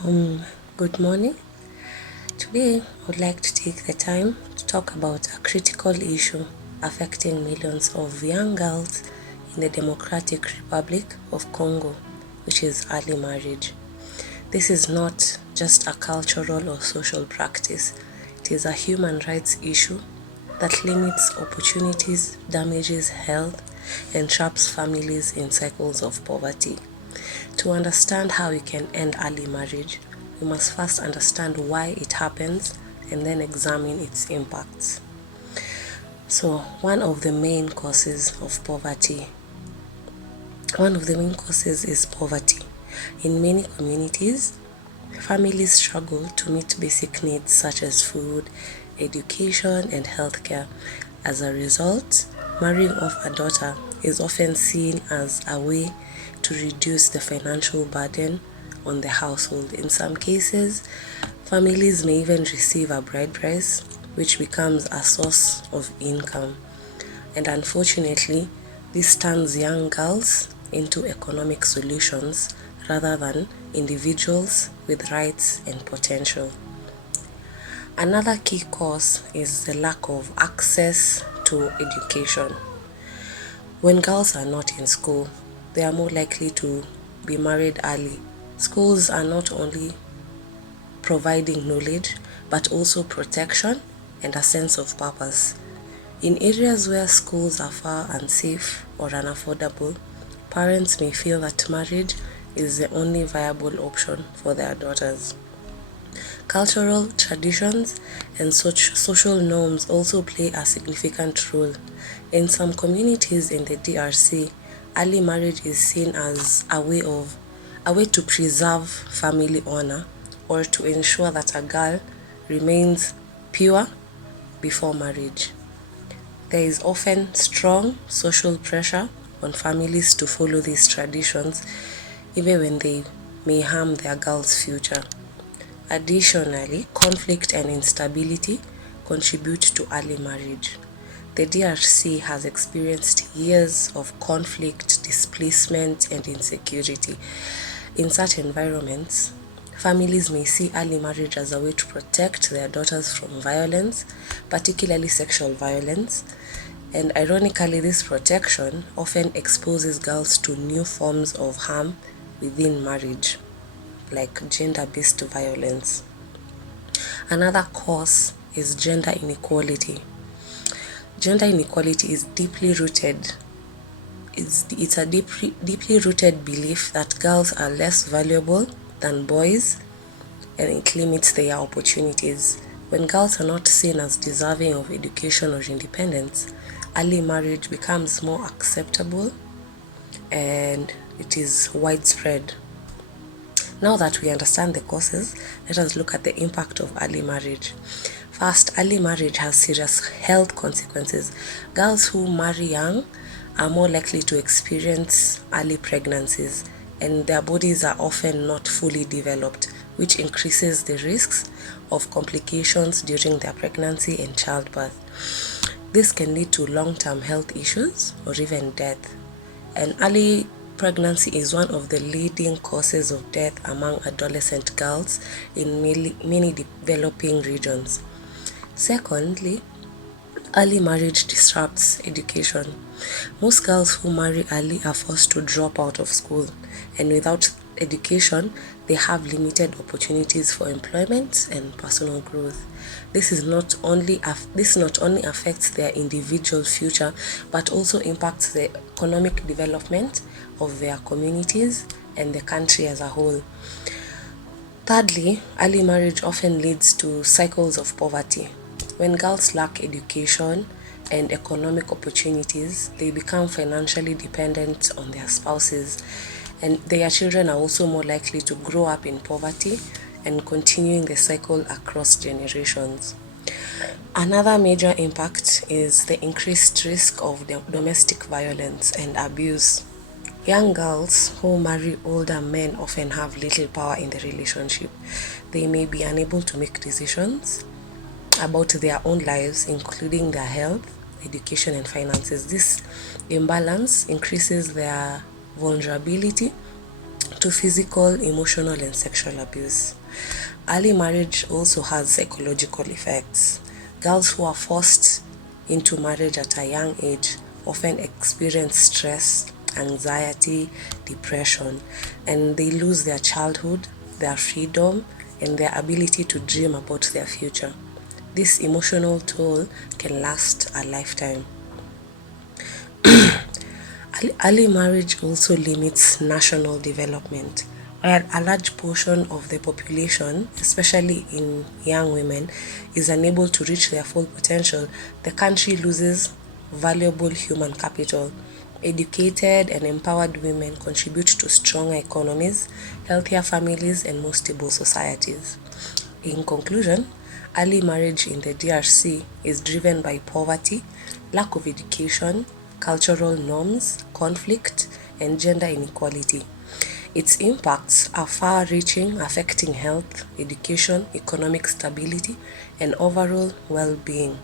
Good morning. Today, I would like to take the time to talk about a critical issue affecting millions of young girls in the Democratic Republic of Congo, which is early marriage. This is not just a cultural or social practice, it is a human rights issue that limits opportunities, damages health, and traps families in cycles of poverty. To understand how we can end early marriage, we must first understand why it happens and then examine its impacts. So, one of the main causes is poverty. In many communities, families struggle to meet basic needs such as food, education, and healthcare. As a result, marrying off a daughter is often seen as a way to reduce the financial burden on the household. In some cases, families may even receive a bride price, which becomes a source of income. And unfortunately, this turns young girls into economic solutions rather than individuals with rights and potential. Another key cause is the lack of access to education. When girls are not in school, they are more likely to be married early. Schools are not only providing knowledge, but also protection and a sense of purpose. In areas where schools are far unsafe or unaffordable, parents may feel that marriage is the only viable option for their daughters. Cultural traditions and social norms also play a significant role. In some communities in the DRC, early marriage is seen as a way to preserve family honor or to ensure that a girl remains pure before marriage. There is often strong social pressure on families to follow these traditions, even when they may harm their girl's future. Additionally, conflict and instability contribute to early marriage. The DRC has experienced years of conflict, displacement, and insecurity. In such environments, families may see early marriage as a way to protect their daughters from violence, particularly sexual violence. And ironically, this protection often exposes girls to new forms of harm within marriage, like gender-based violence. Another cause is gender inequality. Gender inequality is deeply rooted. It's a deeply rooted belief that girls are less valuable than boys, and it limits their opportunities. When girls are not seen as deserving of education or independence, early marriage becomes more acceptable and it is widespread. Now that we understand the causes, let us look at the impact of early marriage. First, early marriage has serious health consequences. Girls who marry young are more likely to experience early pregnancies, and their bodies are often not fully developed, which increases the risks of complications during their pregnancy and childbirth. This can lead to long-term health issues or even death. And early pregnancy is one of the leading causes of death among adolescent girls in many developing regions. Secondly, early marriage disrupts education. Most girls who marry early are forced to drop out of school, and without education, they have limited opportunities for employment and personal growth. This not only affects their individual future, but also impacts the economic development of their communities and the country as a whole. Thirdly, early marriage often leads to cycles of poverty. When girls lack education and economic opportunities, they become financially dependent on their spouses, and their children are also more likely to grow up in poverty and continuing the cycle across generations. Another major impact is the increased risk of domestic violence and abuse. Young girls who marry older men often have little power in the relationship. They may be unable to make decisions about their own lives, including their health, education, and finances. This imbalance increases their vulnerability to physical, emotional, and sexual abuse. Early marriage also has psychological effects. Girls who are forced into marriage at a young age often experience stress, anxiety, depression, and they lose their childhood, their freedom, and their ability to dream about their future. This emotional toll can last a lifetime. Early marriage also limits national development. While a large portion of the population, especially in young women, is unable to reach their full potential, the country loses valuable human capital. Educated and empowered women contribute to stronger economies, healthier families, and more stable societies. In conclusion, early marriage in the DRC is driven by poverty, lack of education, cultural norms, conflict, and gender inequality. Its impacts are far reaching, affecting health, education, economic stability, and overall well being.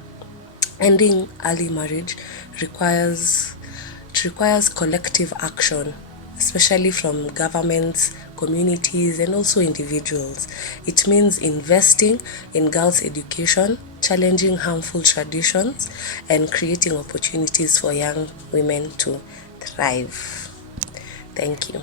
Ending early marriage requires it requires collective action, especially from governments, communities, and also individuals. It means investing in girls' education, challenging harmful traditions, and creating opportunities for young women to thrive. Thank you.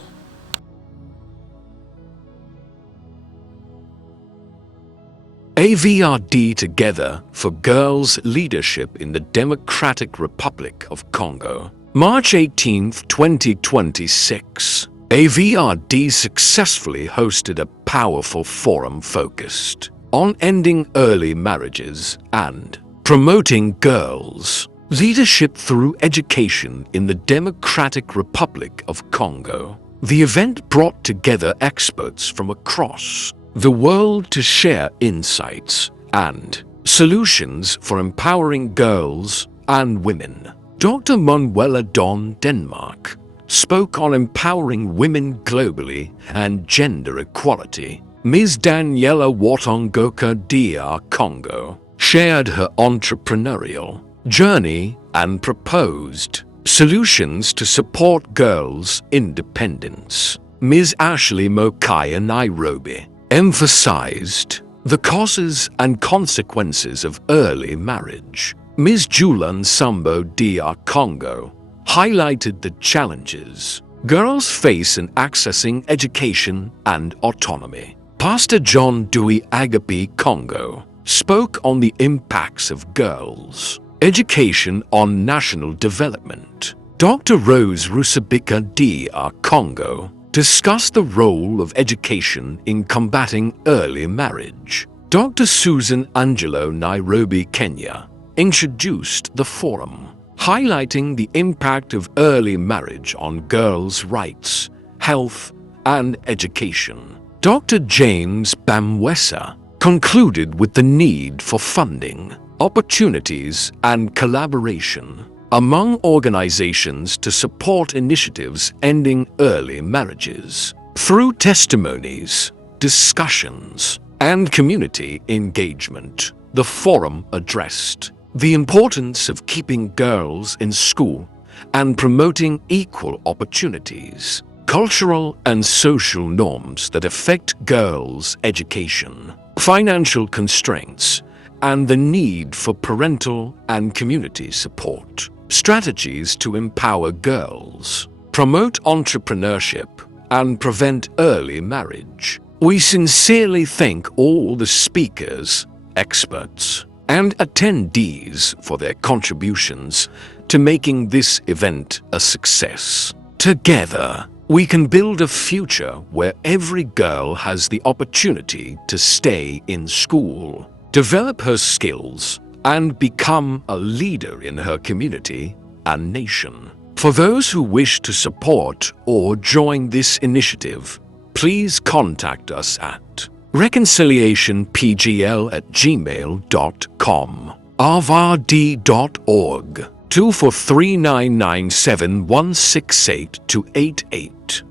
AVRD Together for Girls' Leadership in the Democratic Republic of Congo. March 18, 2026. AVRD successfully hosted a powerful forum focused on ending early marriages and promoting girls' leadership through education in the Democratic Republic of Congo. The event brought together experts from across the world to share insights and solutions for empowering girls and women. Dr. Manuela Don Denmark spoke on empowering women globally and gender equality. Ms. Daniela Watongoka DR Congo shared her entrepreneurial journey and proposed solutions to support girls' independence. Ms. Ashley MOKAYA Nairobi emphasized the causes and consequences of early marriage. Ms. Julan Sambo DR Congo highlighted the challenges girls face in accessing education and autonomy. Pastor John Dewey Agape Congo spoke on the impacts of girls' education on national development. Dr. Rose Rusabika DR Congo discussed the role of education in combating early marriage. Dr. Susan Angelo Nairobi, Kenya, introduced the forum, highlighting the impact of early marriage on girls' rights, health, and education. Dr. James Bamwesa concluded with the need for funding, opportunities, and collaboration among organizations to support initiatives ending early marriages. Through testimonies, discussions, and community engagement, the forum addressed the importance of keeping girls in school and promoting equal opportunities, cultural and social norms that affect girls' education, financial constraints, and the need for parental and community support. Strategies to empower girls, promote entrepreneurship, and prevent early marriage. We sincerely thank all the speakers, experts, and attendees for their contributions to making this event a success. Together, we can build a future where every girl has the opportunity to stay in school, develop her skills, and become a leader in her community and nation. For those who wish to support or join this initiative, please contact us at reconciliationpgl@gmail.com, arvard.org, 243997168 to 88.